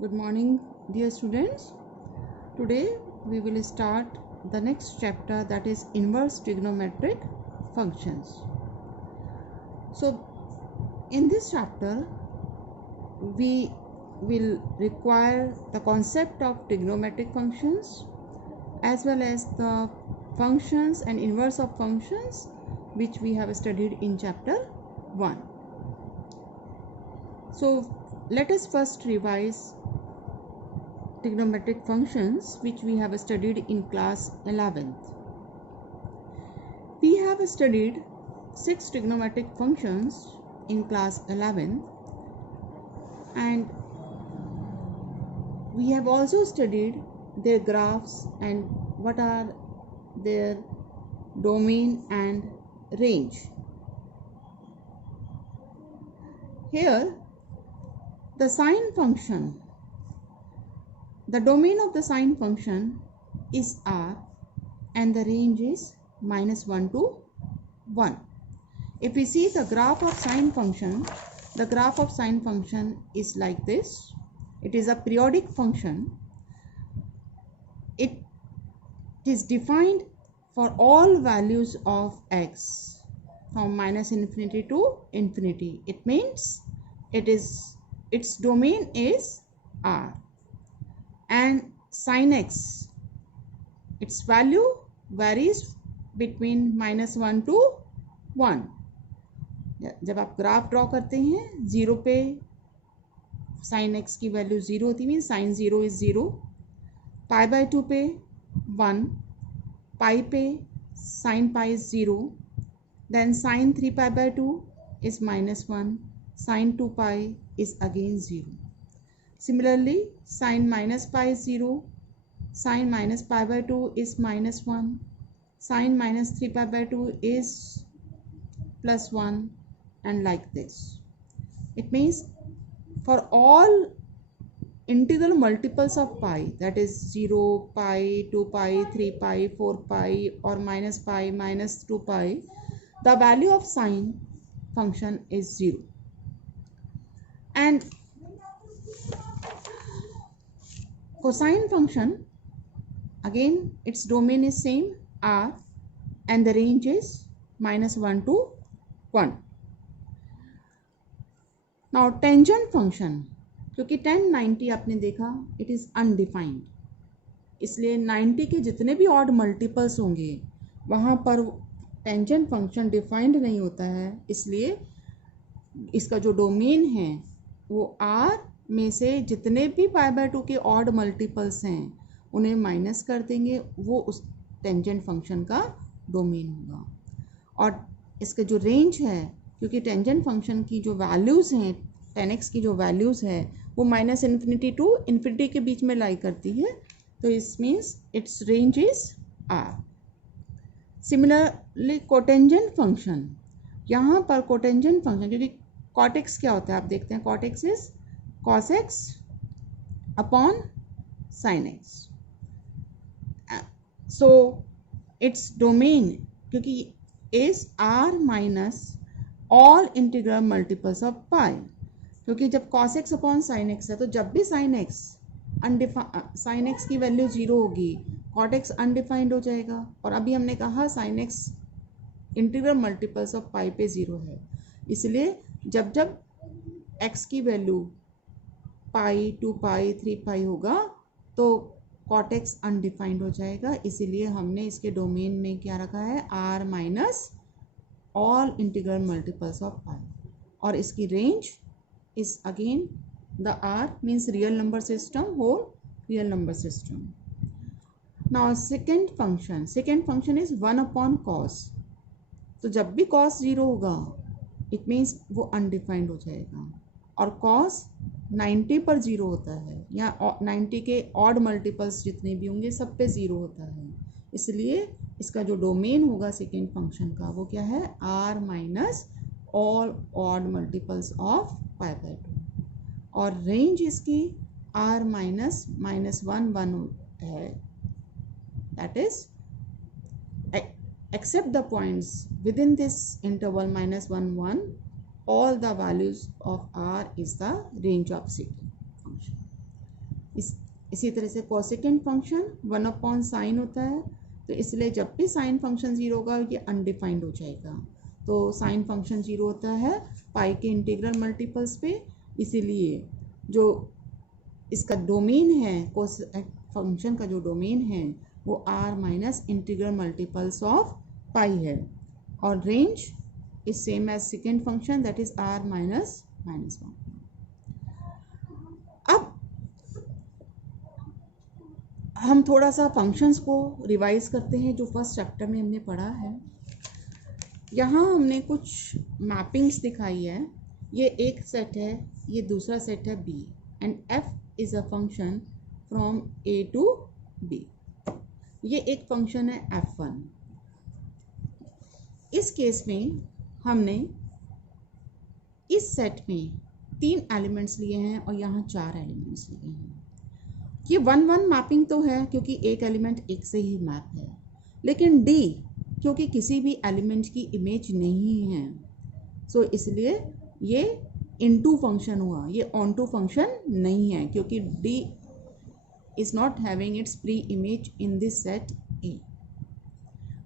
Good morning, dear students. Today we will start the next chapter, that is inverse trigonometric functions. So in this chapter we will require the concept of trigonometric functions as well as the functions and inverse of functions which we have studied in chapter 1. So let us first revise trigonometric functions which we have studied in class 11th. We have studied 6 trigonometric functions in class 11th, and we have also studied their graphs and what are their domain and range. Here the sine function, the domain of the sine function is R and the range is -1 to 1. If we see the graph of sine function, the graph of sine function is like this. It is a periodic function. It is defined for all values of x from -infinity to infinity. It means its domain is R, and sin x, its value varies between -1 to 1. जब आप graph draw करते हैं, 0 पे sin x की value 0 होती है, sin 0 is 0, π/2 पे 1, पाई पे sin pi is 0, then sin 3π/2 is -1, sin 2 pi is again 0. Similarly, sin -pi is 0, sin -π/2 is -1, sin -3π/2 is +1, and like this. It means for all integral multiples of pi, that is 0, pi, 2 pi, 3 pi, 4 pi, or -pi, -2 pi, the value of sine function is 0. And cosine function, again its domain is same, R, and the range is -1 to 1. Now tangent function, क्योंकि tan 90 आपने देखा it is undefined, इसलिए 90 के जितने भी odd multiples होंगे वहाँ पर टेंजेंट फंक्शन डिफाइंड नहीं होता है, इसलिए इसका जो डोमेन है वो R में से जितने भी π/2 के ऑड मल्टीपल्स हैं उन्हें माइनस कर देंगे, वो उस टेंजेंट फंक्शन का डोमेन होगा. और इसका जो रेंज है, क्योंकि टेंजेंट फंक्शन की जो वैल्यूज़ हैं, tan x की जो वैल्यूज़ है वो -infinity to infinity के बीच में लाई करती है, तो इस means it's range is R. Similarly cotangent function, यहाँ पर कोटेंजेंट फंक्शन, क्योंकि cot x क्या होता है आप देखते हैं, cot x is cos x upon sin x. So it's domain क्योंकि is R minus all integral multiples of pi, क्योंकि जब cos x upon sin x है तो जब भी sin x की वैल्यू 0 होगी, cot x अनडिफाइंड हो जाएगा. और अभी हमने कहा sin x integral multiples of pi पे 0 है, इसलिए जब जब x की वैल्यू पाई, 2 पाई, 3 पाई होगा तो cot x अनडिफाइंड हो जाएगा. इसीलिए हमने इसके डोमेन में क्या रखा है, R minus all integral multiples of pi, और इसकी range is again the R means real number system, whole real number system. Now second function is 1 upon cos. तो जब भी cos 0 होगा it means वो undefined हो जाएगा, और cos 90 पर 0 होता है, या 90 के ऑड मल्टीपल्स जितने भी होंगे सब पे 0 होता है, इसलिए इसका जो डोमेन होगा सेकेंड फंक्शन का वो क्या है, R minus all odd multiples of π/2, और रेंज इसकी R माइनस -1 है, that is except the points within this interval -1 1, all the values of R is the range of secant function. इसी तरह से कोसेकेंट फंक्शन 1/sin होता है, तो इसलिए जब भी साइन फंक्शन 0 होगा ये अनडिफाइंड हो जाएगा। तो साइन फंक्शन 0 होता है पाई के इंटीग्रल मल्टीपल्स पे, इसीलिए जो इसका डोमेन है फंक्शन का जो डोमेन है वो r minus integral multiples of pi है, और range is same as second function that is r minus -1। अब हम थोड़ा सा फंक्शंस को रिवाइज करते हैं जो फर्स्ट चैप्टर में हमने पढ़ा है। यहाँ हमने कुछ मैपिंग्स दिखाई है, ये एक सेट है, ये दूसरा सेट है b, and f is a function from a to b। ये एक फंक्शन है f1। इस केस में हमने इस सेट में 3 एलिमेंट्स लिए हैं और यहाँ 4 एलिमेंट्स लिए हैं। ये 1-1 मैपिंग तो है क्योंकि एक एलिमेंट एक से ही मैप है, लेकिन d क्योंकि किसी भी एलिमेंट की इमेज नहीं है, सो इसलिए ये इनटू फंक्शन हुआ, ये ऑन टू फंक्शन नहीं है क्योंकि d is not having its pre image in this set A।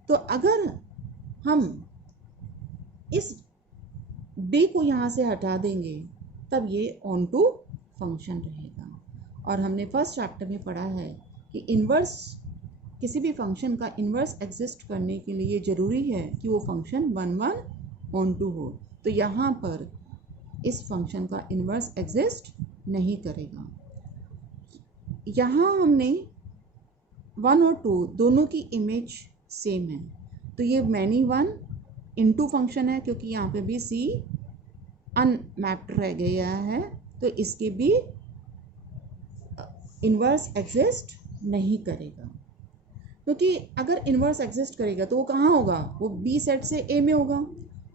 तो अगर हम इस d को यहाँ से हटा देंगे तब ये ऑन टू फंक्शन रहेगा। और हमने फर्स्ट चैप्टर में पढ़ा है कि इन्वर्स, किसी भी फंक्शन का इन्वर्स एग्जिस्ट करने के लिए ज़रूरी है कि वो फंक्शन 1-1 ऑन टू हो, तो यहाँ पर इस फंक्शन का इन्वर्स एग्जिस्ट नहीं करेगा। यहाँ हमने 1 और 2 दोनों की इमेज सेम है, तो ये मैनी 1 इनटू फंक्शन है क्योंकि यहाँ पे भी c अनमैप्ड रह गया है, तो इसके भी इन्वर्स एग्जिस्ट नहीं करेगा। क्योंकि अगर इन्वर्स एग्जिस्ट करेगा तो वो कहाँ होगा, वो b सेट से a में होगा,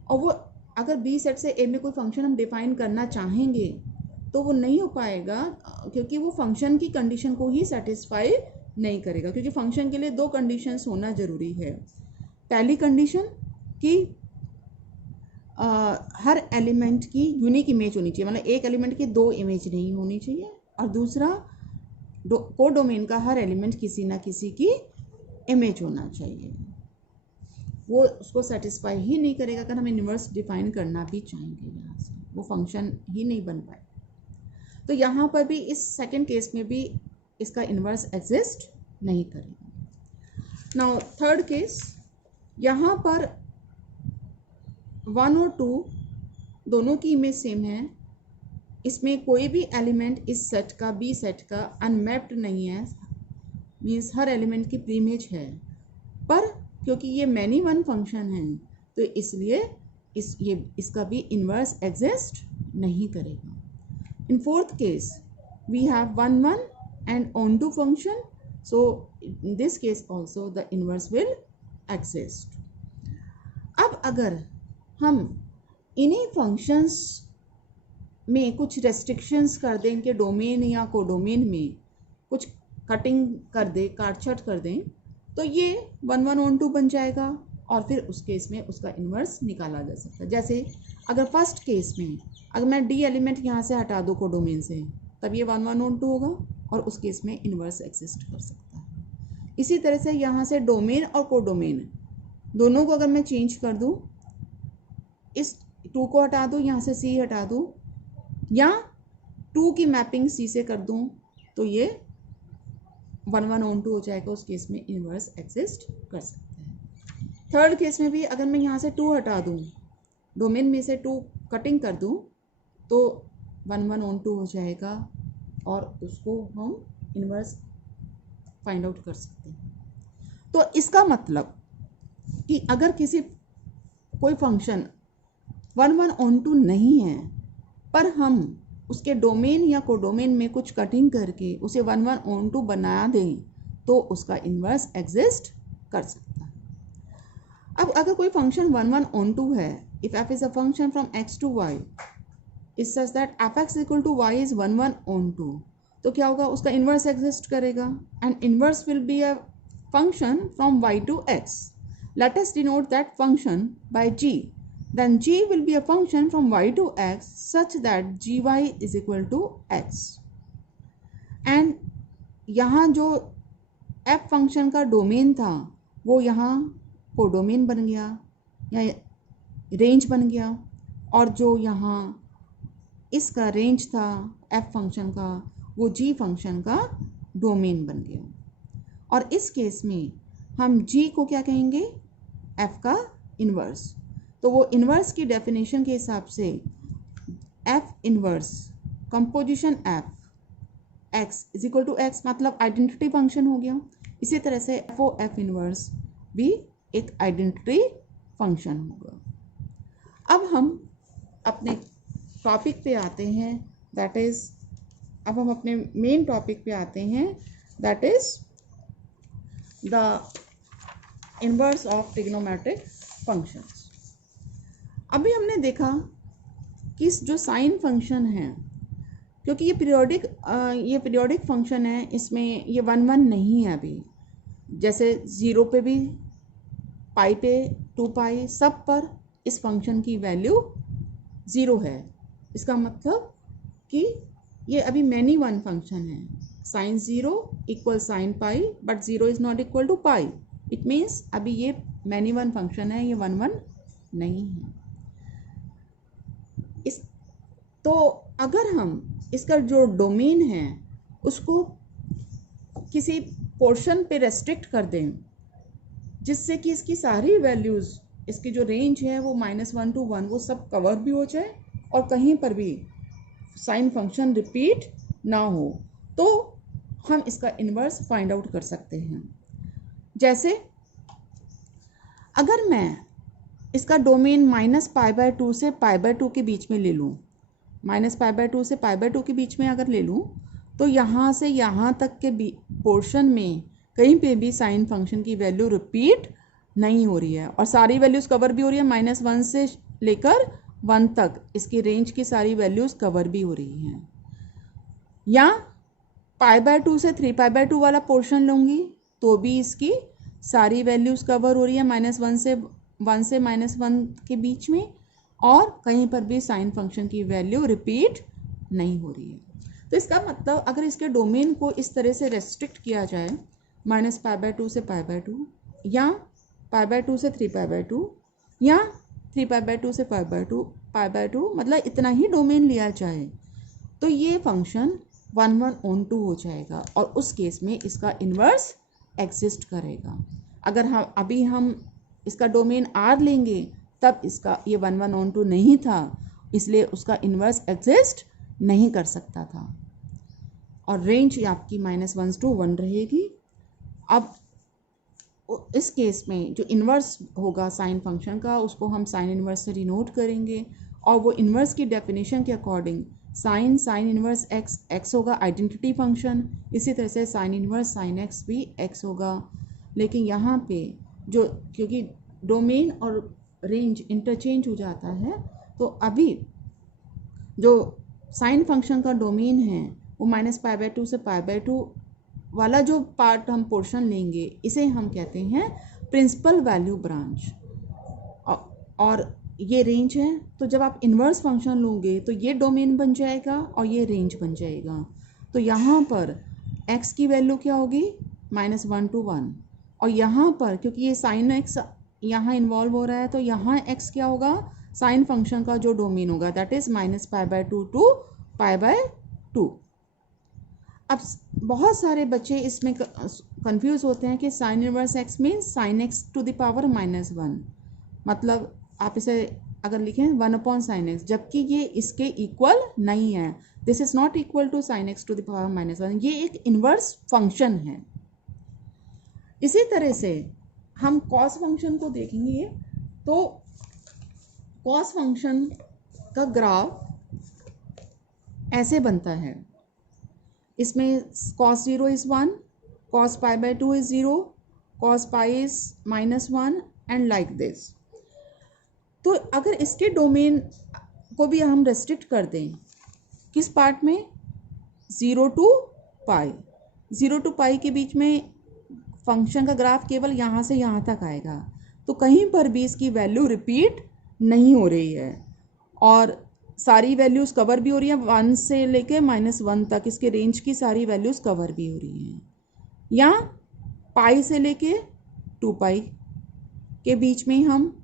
और वो अगर b सेट से a में कोई फंक्शन हम डिफाइन करना चाहेंगे तो वो नहीं हो पाएगा क्योंकि वो फंक्शन की कंडीशन को ही सेटिस्फाई नहीं करेगा, क्योंकि फंक्शन के लिए 2 कंडीशंस होना ज़रूरी है। पहली कंडीशन कि हर एलिमेंट की यूनिक इमेज होनी चाहिए, मतलब एक एलिमेंट की 2 इमेज नहीं होनी चाहिए, और दूसरा कोडोमेन का हर एलिमेंट किसी ना किसी की इमेज होना चाहिए। वो उसको सेटिस्फाई ही नहीं करेगा अगर हम इन्वर्स डिफाइन करना भी चाहेंगे, यहाँ से वो फंक्शन ही नहीं बन पाए। तो यहाँ पर भी इस सेकंड केस में भी इसका इन्वर्स एग्जिस्ट नहीं करेगा। नाउ थर्ड केस, यहाँ पर 1 और 2 दोनों की इमेज सेम है, इसमें कोई भी एलिमेंट इस सेट का बी सेट का अनमैप्ड नहीं है, मीन्स हर एलिमेंट की प्रीइमेज है, पर क्योंकि ये मैनी 1 फंक्शन है तो इसलिए इसका भी इन्वर्स एग्जिस्ट नहीं करेगा। In fourth case, we have 1-1 and onto function, so in this case also the inverse will exist। अब अगर हम इन्हीं फंक्शंस में कुछ रेस्ट्रिक्शंस कर दें कि डोमेन या कोडोमेन में कुछ कटिंग कर दे, काटछाट कर दें, तो ये 1-1 onto बन जाएगा और फिर उस केस में उसका इन्वर्स निकाला जा सकता है। जैसे अगर फर्स्ट केस में अगर मैं d एलिमेंट यहाँ से हटा दूँ कोडोमेन से, तब ये 1-1 onto होगा और उस केस में इन्वर्स एग्जिस्ट कर सकता है। इसी तरह से यहाँ से डोमेन और कोडोमेन दोनों को अगर मैं चेंज कर दूँ, इस 2 को हटा दूँ, यहाँ से c हटा दूँ, या 2 की मैपिंग c से कर दूँ, तो ये 1-1 onto हो जाएगा, उस केस में इन्वर्स एग्जिस्ट कर सकता है। थर्ड केस में भी अगर मैं यहाँ से 2 हटा दूँ, डोमेन में से 2 कटिंग कर दूँ, तो 1-1 onto हो जाएगा और उसको हम इन्वर्स फाइंड आउट कर सकते हैं। तो इसका मतलब कि अगर कोई फंक्शन 1-1 onto नहीं है, पर हम उसके डोमेन या कोडोमेन में कुछ कटिंग करके उसे 1-1 onto बना दें, तो उसका इन्वर्स एग्जिस्ट कर सकता है। अब अगर कोई फंक्शन 1-1 onto है, if f is a function from x to y is such that fx equal to y is 1-1 onto, तो क्या होगा, उसका इन्वर्स एग्जिस्ट करेगा, and inverse will be a function from y to x। Let us denote that function by g, then g will be a function from y to x such that gy is equal to x, and यहाँ जो F function का domain था वो यहाँ codomain बन गया या range बन गया, और जो यहाँ इसका रेंज था एफ फंक्शन का वो जी फंक्शन का डोमेन बन गया। और इस केस में हम जी को क्या कहेंगे, एफ का इन्वर्स। तो वो इन्वर्स की डेफिनेशन के हिसाब से F inverse composition F X is equal to X, मतलब आइडेंटिटी फंक्शन हो गया। इसी तरह से एफ ओ एफ इन्वर्स भी एक आइडेंटिटी फंक्शन होगा। अब हम अपने टॉपिक पे आते हैं, दैट इज, अब हम अपने मेन टॉपिक पे आते हैं, that is the inverse of trigonometric functions. अभी हमने देखा कि जो साइन फंक्शन है, क्योंकि ये पीरियोडिक फंक्शन है, इसमें ये 1 1 नहीं है अभी, जैसे 0 पे भी, पाई पे, 2 पाई, सब पर इस फंक्शन की वैल्यू 0 है। इसका मतलब कि ये अभी मैनी वन फंक्शन है। Sine 0 equal sine pi, but 0 is not equal to pi. It means अभी ये मैनी वन फंक्शन है, ये 1 1 नहीं है। तो अगर हम इसका जो डोमेन है उसको किसी पोर्शन पे रेस्ट्रिक्ट कर दें, जिससे कि इसकी सारी वैल्यूज़, इसकी जो रेंज है वो -1 to 1 वो सब कवर भी हो जाए और कहीं पर भी साइन फंक्शन रिपीट ना हो, तो हम इसका इन्वर्स फाइंड आउट कर सकते हैं। जैसे अगर मैं इसका डोमेन -π/2 से π/2 के बीच में ले लूँ, -π/2 से π/2 के बीच में अगर ले लूँ, तो यहाँ से यहाँ तक के पोर्शन में कहीं पे भी साइन फंक्शन की वैल्यू रिपीट नहीं हो रही है और सारी वैल्यूज़ कवर भी हो रही है। -1 से लेकर 1 तक इसकी रेंज की सारी वैल्यूज़ कवर भी हो रही हैं। या π/2 से 3π/2 वाला पोर्शन लूँगी तो भी इसकी सारी वैल्यूज़ कवर हो रही है -1 से -1 के बीच में, और कहीं पर भी साइन फंक्शन की वैल्यू रिपीट नहीं हो रही है। तो इसका मतलब अगर इसके डोमेन को इस तरह से रेस्ट्रिक्ट किया जाए, -π/2 से π/2 या π/2 से 3π/2 या 3π/2 से π/2, मतलब इतना ही डोमेन लिया जाए, तो ये फंक्शन 1 1 on 2 हो जाएगा और उस केस में इसका इन्वर्स एग्जिस्ट करेगा। अगर हम इसका डोमेन R लेंगे तब इसका ये 1 1 on 2 नहीं था, इसलिए उसका इन्वर्स एग्जिस्ट नहीं कर सकता था और रेंज आपकी -1 to 1 रहेगी। अब इस केस में जो इन्वर्स होगा साइन फंक्शन का, उसको हम साइन इन्वर्स से डिनोट करेंगे और वो इन्वर्स की डेफिनेशन के अकॉर्डिंग साइन इन्वर्स एक्स होगा, आइडेंटिटी फंक्शन। इसी तरह से साइन इन्वर्स साइन एक्स भी एक्स होगा। लेकिन यहाँ पे जो, क्योंकि डोमेन और रेंज इंटरचेंज हो जाता है, तो अभी जो साइन फंक्शन का डोमेन है वो -π/2 से π/2 वाला जो पार्ट हम पोर्शन लेंगे, इसे हम कहते हैं प्रिंसिपल वैल्यू ब्रांच, और ये रेंज है। तो जब आप इन्वर्स फंक्शन लोगे तो ये डोमेन बन जाएगा और ये रेंज बन जाएगा। तो यहाँ पर x की वैल्यू क्या होगी, -1 to 1, और यहाँ पर क्योंकि ये साइन x यहाँ इन्वॉल्व हो रहा है, तो यहाँ x क्या होगा, साइन फंक्शन का जो डोमेन होगा, दैट इज -π/2 to π/2। अब बहुत सारे बच्चे इसमें कंफ्यूज होते हैं कि sine inverse x means sine x to the power -1, मतलब आप इसे अगर लिखें 1/sin x, जबकि ये इसके इक्वल नहीं है। This is not equal to sine x to the power -1, ये एक इन्वर्स फंक्शन है। इसी तरह से हम कॉस फंक्शन को देखेंगे, तो कॉस फंक्शन का ग्राफ ऐसे बनता है, इसमें cos 0 is 1, cos π/2 is 0, cos π is -1 and like this. तो अगर इसके डोमेन को भी हम रेस्ट्रिक्ट कर दें, किस पार्ट में, 0 to π, 0 to π के बीच में फंक्शन का ग्राफ केवल यहाँ से यहाँ तक आएगा, तो कहीं पर भी इसकी वैल्यू रिपीट नहीं हो रही है। और सारी वैल्यूज़ कवर भी हो रही हैं, 1 से लेके -1 तक इसके रेंज की सारी वैल्यूज़ कवर भी हो रही हैं, या पाई से लेके 2 पाई के बीच में हम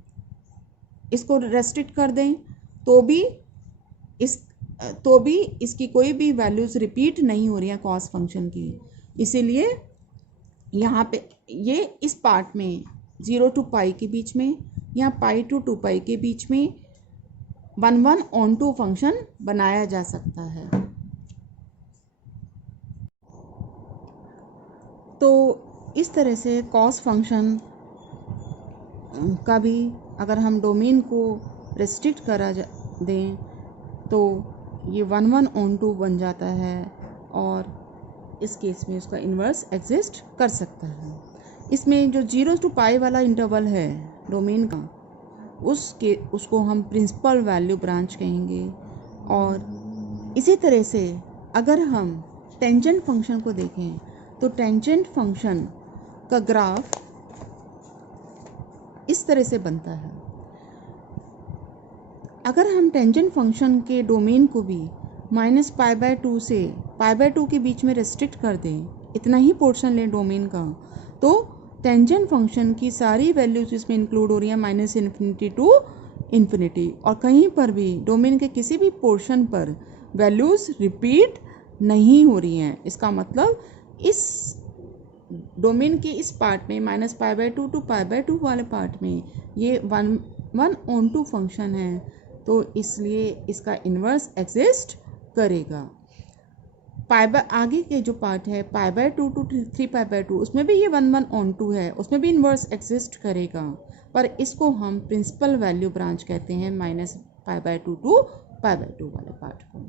इसको रेस्ट्रिक्ट कर दें तो भी इसकी कोई भी वैल्यूज़ रिपीट नहीं हो रही हैं कॉस फंक्शन की। इसीलिए यहाँ पे ये इस पार्ट में 0 to पाई के बीच में या पाई to 2 पाई के बीच में 1 on 2 फंक्शन बनाया जा सकता है। तो इस तरह से कॉस फंक्शन का भी अगर हम डोमेन को रेस्ट्रिक्ट करा दें तो ये 1 on 2 बन जाता है और इस केस में उसका इन्वर्स एग्जिस्ट कर सकता है। इसमें जो 0 to पाई वाला इंटरवल है डोमेन का, उसको हम प्रिंसिपल वैल्यू ब्रांच कहेंगे। और इसी तरह से अगर हम टेंजेंट फंक्शन को देखें तो टेंजेंट फंक्शन का ग्राफ इस तरह से बनता है। अगर हम टेंजेंट फंक्शन के डोमेन को भी -π/2 से π/2 के बीच में रेस्ट्रिक्ट कर दें, इतना ही पोर्शन लें डोमेन का, तो टेंजेंट फंक्शन की सारी वैल्यूज इसमें इंक्लूड हो रही हैं -∞ टू ∞, और कहीं पर भी डोमेन के किसी भी पोर्शन पर वैल्यूज रिपीट नहीं हो रही हैं। इसका मतलब इस डोमेन के इस पार्ट में -π/2 to π/2 वाले पार्ट में ये 1 on 2 फंक्शन है, तो इसलिए इसका इन्वर्स एग्जिस्ट करेगा। आगे के जो पार्ट है π/2 to 3π/2, उसमें भी ये 1 on 2 है, उसमें भी इन्वर्स एग्जिस्ट करेगा, पर इसको हम प्रिंसिपल वैल्यू ब्रांच कहते हैं -π/2 to π/2 वाले पार्ट को।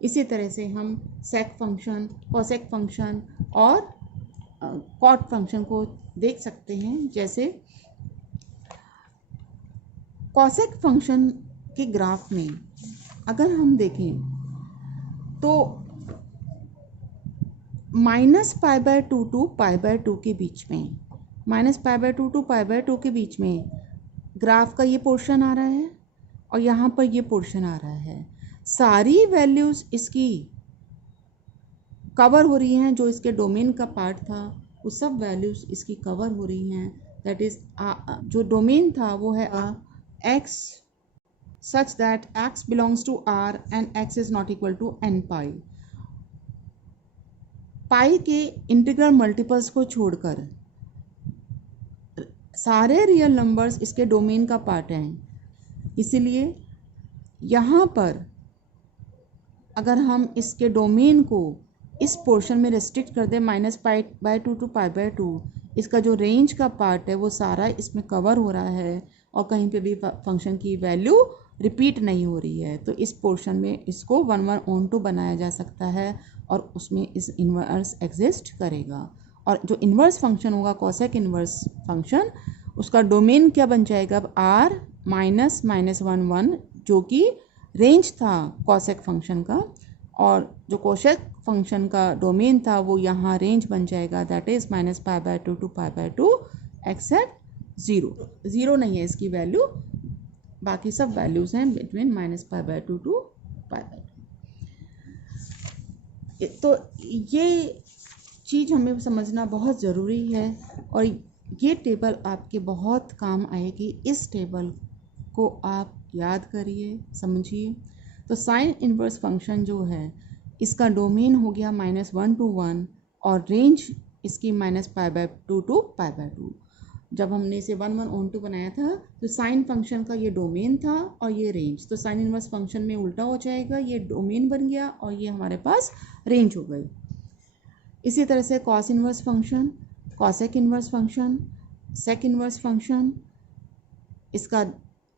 इसी तरह से हम सेक फंक्शन, कोसेक फंक्शन और कॉट फंक्शन को देख सकते हैं। जैसे कोसेक फंक्शन के ग्राफ में अगर हम देखें तो -π/2 to π/2 के बीच में, -π/2 to π/2 के बीच में ग्राफ का ये पोर्शन आ रहा है और यहाँ पर ये पोर्शन आ रहा है। सारी वैल्यूज़ इसकी कवर हो रही हैं, जो इसके डोमेन का पार्ट था वो सब वैल्यूज़ इसकी कवर हो रही हैं। दैट इज़ जो डोमेन था वो है x such that x belongs to R and x is not equal to n पाई। पाई के इंटीग्रल मल्टीपल्स को छोड़कर सारे रियल नंबर्स इसके डोमेन का पार्ट हैं। इसीलिए यहाँ पर अगर हम इसके डोमेन को इस पोर्शन में रेस्ट्रिक्ट कर दें -π/2 to π/2, इसका जो रेंज का पार्ट है वो सारा इसमें कवर हो रहा है और कहीं पे भी फंक्शन की वैल्यू रिपीट नहीं हो रही है, तो इस पोर्शन में इसको 1 on 2 बनाया जा सकता है और उसमें इस इन्वर्स एग्जिस्ट करेगा। और जो इन्वर्स फंक्शन होगा कोसेक इन्वर्स फंक्शन, उसका डोमेन क्या बन जाएगा अब r -1 जो कि रेंज था कोसेक फंक्शन का, और जो कोसेक फंक्शन का डोमेन था वो यहाँ रेंज बन जाएगा, दैट इज़ -π/2 to π/2 एक्सेप्ट 0 नहीं है इसकी वैल्यू, बाकी सब वैल्यूज़ हैं बिटवीन -π/2 to π/2। तो ये चीज़ हमें समझना बहुत ज़रूरी है और ये टेबल आपके बहुत काम आएगी। इस टेबल को आप याद करिए, समझिए। तो साइन इन्वर्स फंक्शन जो है इसका डोमेन हो गया -1 to 1 और रेंज इसकी -π/2 to π/2। जब हमने इसे 1 on 2 बनाया था तो साइन फंक्शन का ये डोमेन था और ये रेंज, तो साइन इन्वर्स फंक्शन में उल्टा हो जाएगा, ये डोमेन बन गया और ये हमारे पास रेंज हो गई। इसी तरह से cos inverse function, cosec inverse function, sec inverse function, इसका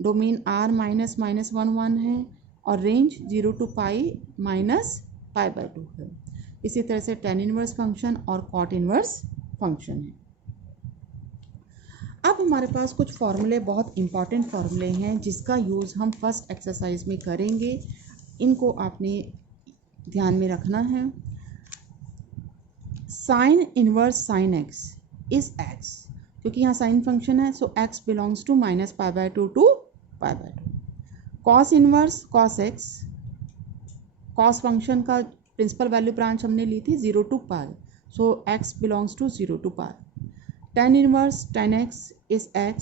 डोमेन r -1 है और रेंज 0 to पाई -π/2 है। इसी तरह से टेन इन्वर्स फंक्शन और कॉट इन्वर्स फंक्शन है। अब हमारे पास कुछ फॉर्मूले, बहुत इंपॉर्टेंट फॉर्मूले हैं जिसका यूज़ हम फर्स्ट एक्सरसाइज में करेंगे, इनको आपने ध्यान में रखना है। Sine inverse sine x is x, क्योंकि यहाँ साइन फंक्शन है, so x belongs to -π/2 to π/2। Cos inverse cos x cos function का प्रिंसिपल वैल्यू ब्रांच हमने ली थी 0 to पाई, so x belongs to 0 to पाई. tan inverse tan x is x.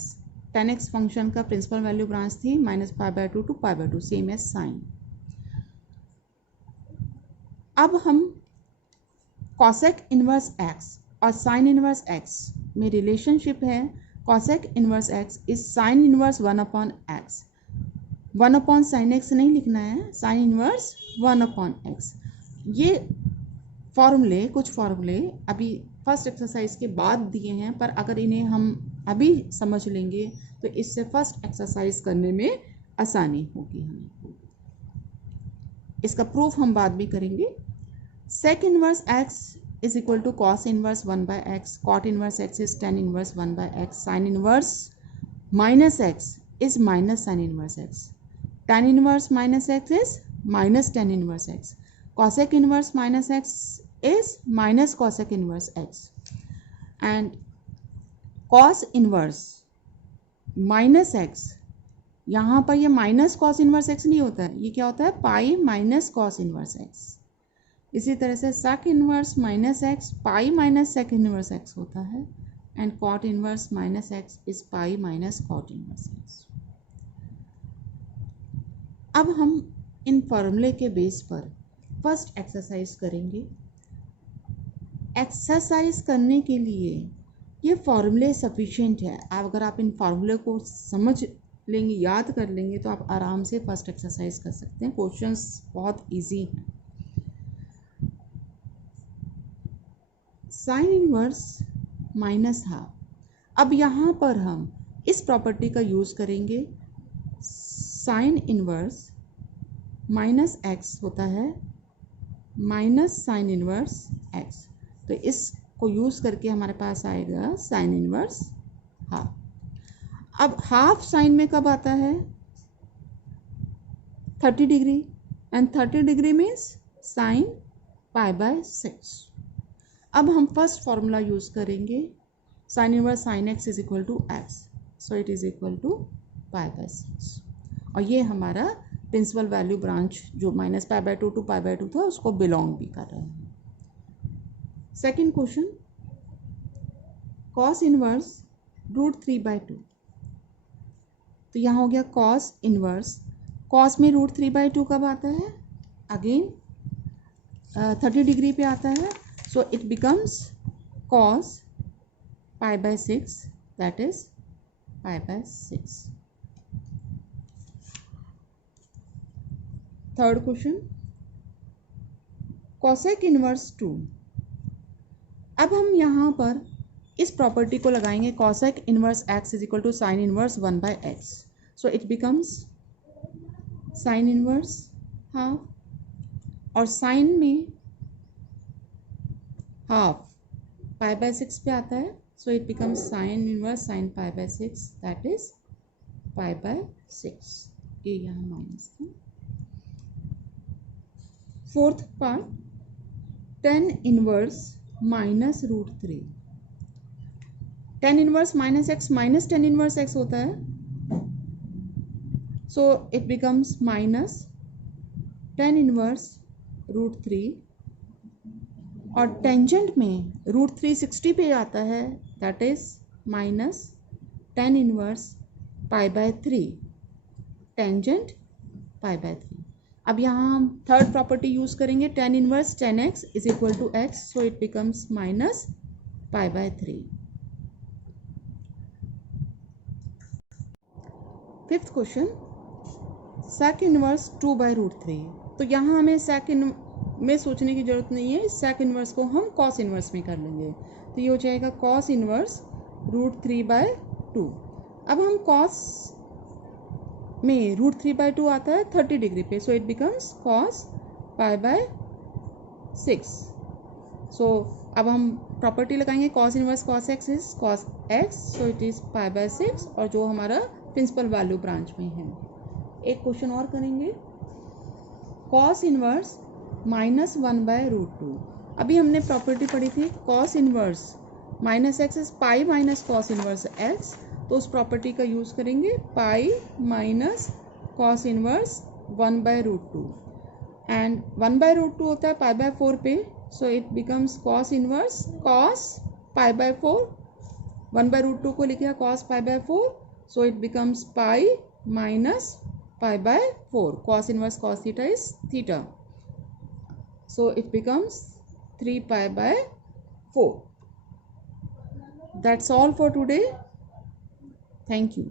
tan x function का principal value branch थी -π/2 to π/2, same as sine. अब हम कॉसेक इनवर्स x और साइन इनवर्स x में रिलेशनशिप है. Cosec inverse x is sine inverse 1/x. 1/sin x नहीं लिखना है, साइन इनवर्स 1/x. ये फॉर्मूले, कुछ फॉर्मूले अभी फर्स्ट एक्सरसाइज के बाद दिए हैं, पर अगर इन्हें हम अभी समझ लेंगे तो इससे फर्स्ट एक्सरसाइज करने में आसानी होगी हमें. इसका प्रूफ हम बाद में करेंगे. Sec inverse x is equal to cos inverse 1/x. Cot inverse x is tan inverse 1/x. Sine inverse minus x is minus sine inverse x. tan inverse minus x is minus tan inverse x. cosec inverse minus x is minus cosec inverse x. and cos inverse minus x, यहाँ पर ये minus cos inverse x नहीं होता है, ये क्या होता है, pi minus cos inverse X. इसी तरह से sec inverse minus X pi minus sec inverse x होता है. And cot inverse minus X is pi minus cot inverse X. अब हम इन फॉर्मूले के बेस पर फर्स्ट एक्सरसाइज करेंगे. एक्सरसाइज करने के लिए ये फॉर्मूले सफिशिएंट है. अगर आप इन फॉर्मूले को समझ लेंगे, याद कर लेंगे, तो आप आराम से फर्स्ट एक्सरसाइज कर सकते हैं. क्वेश्चंस बहुत इजी हैं. Sign inverse minus half. अब यहाँ पर हम इस प्रॉपर्टी का यूज़ करेंगे. साइन इनवर्स माइनस एक्स होता है माइनस साइन इनवर्स एक्स. तो इसको यूज़ करके हमारे पास आएगा साइन इनवर्स हाफ. अब हाफ साइन में कब आता है, 30 degree. And 30 degree means sine π/6. अब हम फर्स्ट फॉर्मूला यूज़ करेंगे. Sine inverse sine x is equal to x, so it is equal to π/6. और ये हमारा प्रिंसिपल वैल्यू ब्रांच जो -π/2 to π/2 था उसको बिलोंग भी कर रहे हैं. Second question, cos inverse √3/2. तो यहाँ हो गया कॉस इनवर्स. कॉस में √3/2 कब आता है, अगेन 30 डिग्री पे आता है. So it becomes cos π/6, that is π/6. Third question, cosec inverse 2. अब हम यहाँ पर इस प्रॉपर्टी को लगाएंगे. Cosec inverse x is equal to sine inverse 1/x. So it becomes sine inverse half. और साइन में हाफ π/6 पे आता है. So it becomes sine inverse sine π/6, that is π/6. ये यहाँ माइनस था. Fourth part, tan inverse minus √3. tan inverse minus x minus tan inverse x होता है. So it becomes minus tan inverse √3. और टेंजेंट में √3 60 पे आता है, that is minus tan inverse π/3. Tangent π/3. अब यहाँ हम थर्ड प्रॉपर्टी यूज़ करेंगे. tan inverse tan x is equal to x, so it becomes minus π/3. Fifth question, sec inverse 2/√3. तो यहाँ हमें सेक इन में सोचने की ज़रूरत नहीं है. सेक इनवर्स को हम कॉस इनवर्स में कर लेंगे. तो ये हो जाएगा कॉस इनवर्स √3/2. अब हम कॉस में √3/2 आता है 30 डिग्री पे. So it becomes cos π/6. So अब हम प्रॉपर्टी लगाएंगे. Cos inverse cos x is cos x, so it is π/6. और जो हमारा प्रिंसिपल वैल्यू ब्रांच में है. एक क्वेश्चन और करेंगे. Cos inverse -1/√2. अभी हमने प्रॉपर्टी पढ़ी थी cos inverse minus X is pi minus cos inverse x. तो उस प्रॉपर्टी का यूज़ करेंगे पाई माइनस कॉस इनवर्स 1/√2. एंड 1/√2 होता है π/4 पे, so it becomes cos inverse cos π/4. 1/√2 को लिखा cos π/4, so it becomes pi minus π/4. Cos inverse cos theta is theta, so it becomes 3 π/4. That's all for today. Thank you.